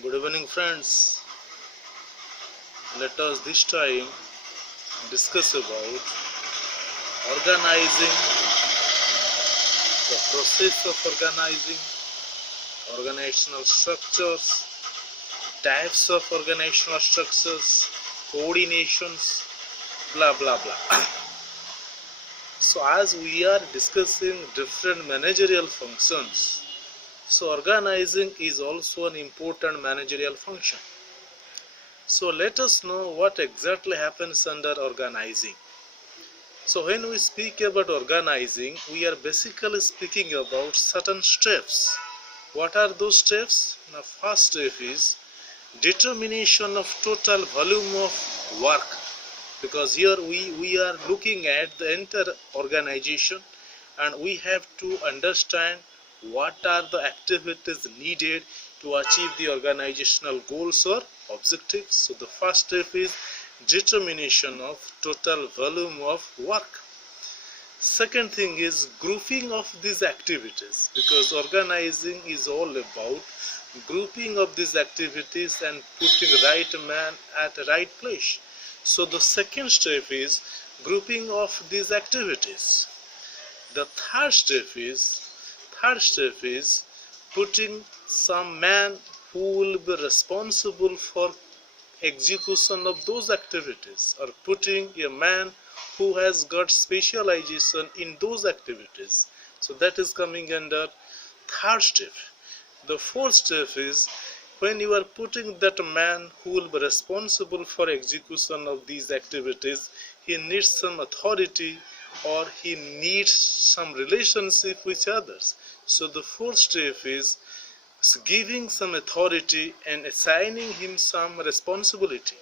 Good evening, friends. Let us this time discuss about organizing, the process of organizing, organizational structures, types of organizational structures, coordinations, blah blah blah. So as we are discussing different managerial functions, so organizing is also an important managerial function. So let us know what exactly happens under organizing. So when we speak about organizing, we are basically speaking about certain steps. What are those steps? The first step is determination of total volume of work, because here we are looking at the entire organization and we have to understand what are the activities needed to achieve the organizational goals or objectives. So the first step is determination of total volume of work. Second thing is grouping of these activities, because organizing is all about grouping of these activities and putting right man at the right place. So the second step is grouping of these activities. The third step is putting some man who will be responsible for execution of those activities, or putting a man who has got specialization in those activities. So that is coming under third step. The fourth step is when you are putting that man who will be responsible for execution of these activities, he needs some authority or he needs some relationship with others. So the fourth step is giving some authority and assigning him some responsibility.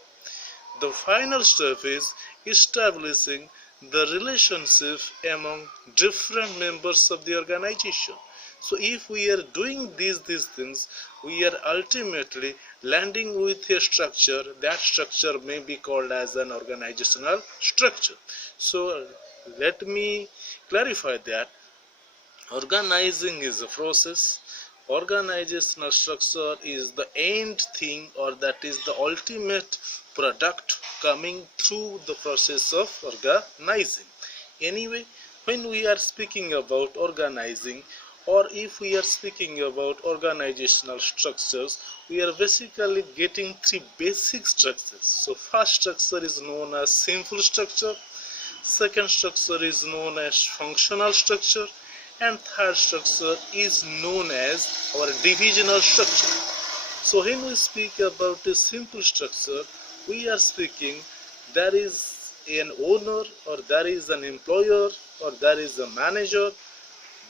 The final step is establishing the relationship among different members of the organization. So if we are doing these things, we are ultimately landing with a structure. That structure may be called as an organizational structure. So let me clarify that organizing is a process. Organizational structure is the end thing, or that is the ultimate product coming through the process of organizing. Anyway, when we are speaking about organizing, or if we are speaking about organizational structures, we are basically getting three basic structures. So first structure is known as simple structure, second structure is known as functional structure, and third structure is known as our divisional structure. So when we speak about a simple structure, we are speaking there is an owner, or there is an employer, or there is a manager.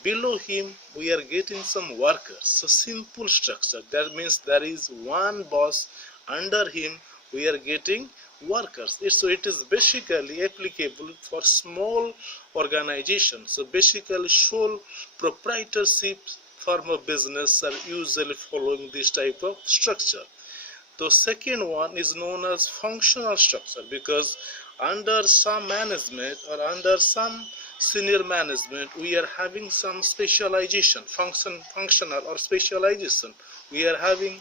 Below him we are getting some workers. So simple structure, that means there is one boss, under him we are getting workers. So it is basically applicable for small organizations. So basically sole proprietorship form of business are usually following this type of structure. The second one is known as functional structure, because under some management or under some senior management we are having some specialization, functional or specialization. We are having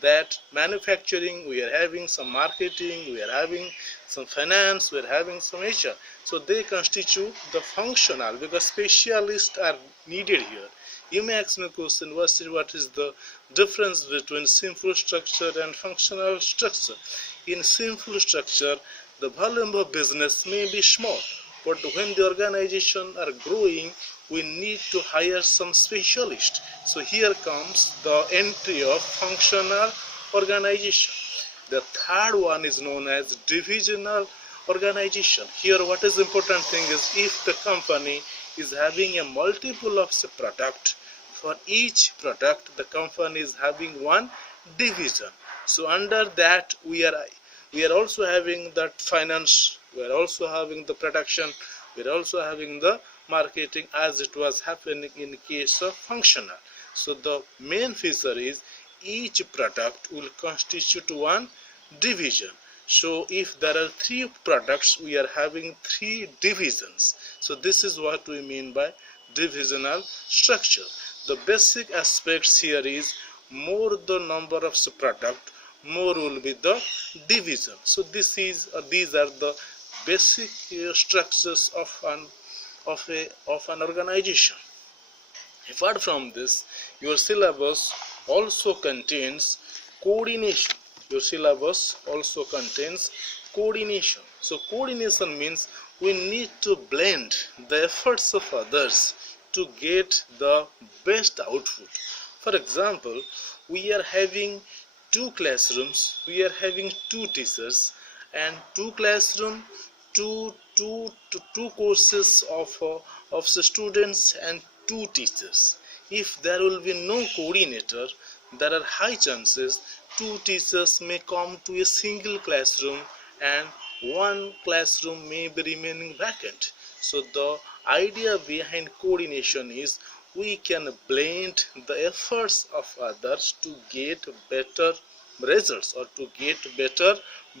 that manufacturing, we are having some marketing, we are having some finance, we are having some HR. So they constitute the functional, because specialists are needed here. You may ask me a question, what is the difference between simple structure and functional structure? In simple structure, the volume of business may be small, but when the organization are growing, we need to hire some specialists. So here comes the entry of functional organization. The third one is known as divisional organization. Here what is important thing is, if the company is having a multiple of a product, for each product the company is having one division. So under that we are also having that finance, we are also having the production, we are also having the marketing, as it was happening in case of functional. So the main feature is each product will constitute one division. So if there are three products, we are having three divisions. So this is what we mean by divisional structure. The basic aspects here is more the number of product, more will be the division. So these are the basic structures of an organization. Apart from this, your syllabus also contains coordination. Your syllabus also contains coordination. So coordination means we need to blend the efforts of others to get the best output. For example, we are having two classrooms, we are having two teachers, and two classroom, two courses of the students and two teachers. If there will be no coordinator, there are high chances two teachers may come to a single classroom and one classroom may be remaining vacant. So the idea behind coordination is we can blend the efforts of others to get better results or to get better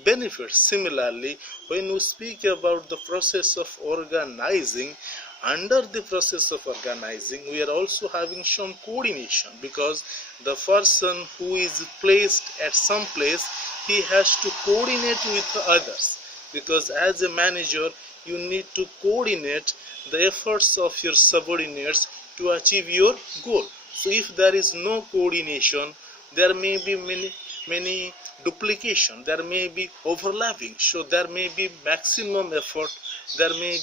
benefits. Similarly, when we speak about the process of organizing, under the process of organizing we are also having some coordination, because the person who is placed at some place, he has to coordinate with others, because as a manager you need to coordinate the efforts of your subordinates to achieve your goal. So if there is no coordination, there may be many duplication, there may be overlapping, so there may be maximum effort, there may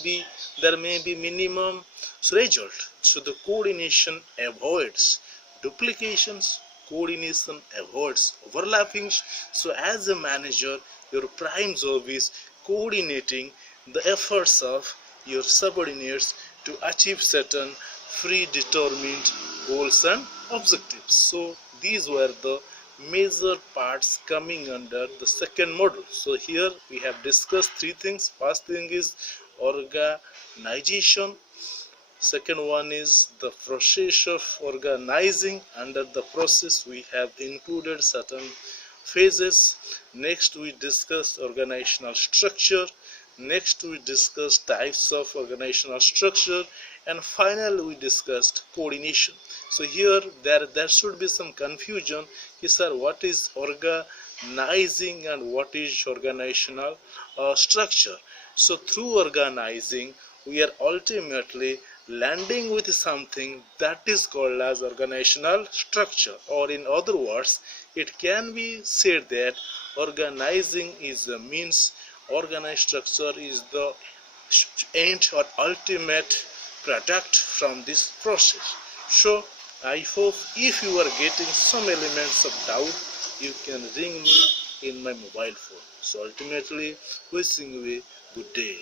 be minimum result. So the coordination avoids duplications, coordination avoids overlappings. So as a manager, your prime job is coordinating the efforts of your subordinates to achieve certain predetermined goals and objectives. So these were the major parts coming under the second module. So here we have discussed three things. First thing is organization. Second one is the process of organizing. Under the process we have included certain phases. Next we discussed organizational structure. Next we discussed types of organizational structure, and finally we discussed coordination. So here there should be some confusion. Sir, what is organizing and what is organizational structure? So through organizing we are ultimately landing with something that is called as organizational structure, or in other words it can be said that organizing is the means, organized structure is the end or ultimate product from this process. So I hope if you are getting some elements of doubt, you can ring me in my mobile phone. So ultimately, wishing you a good day.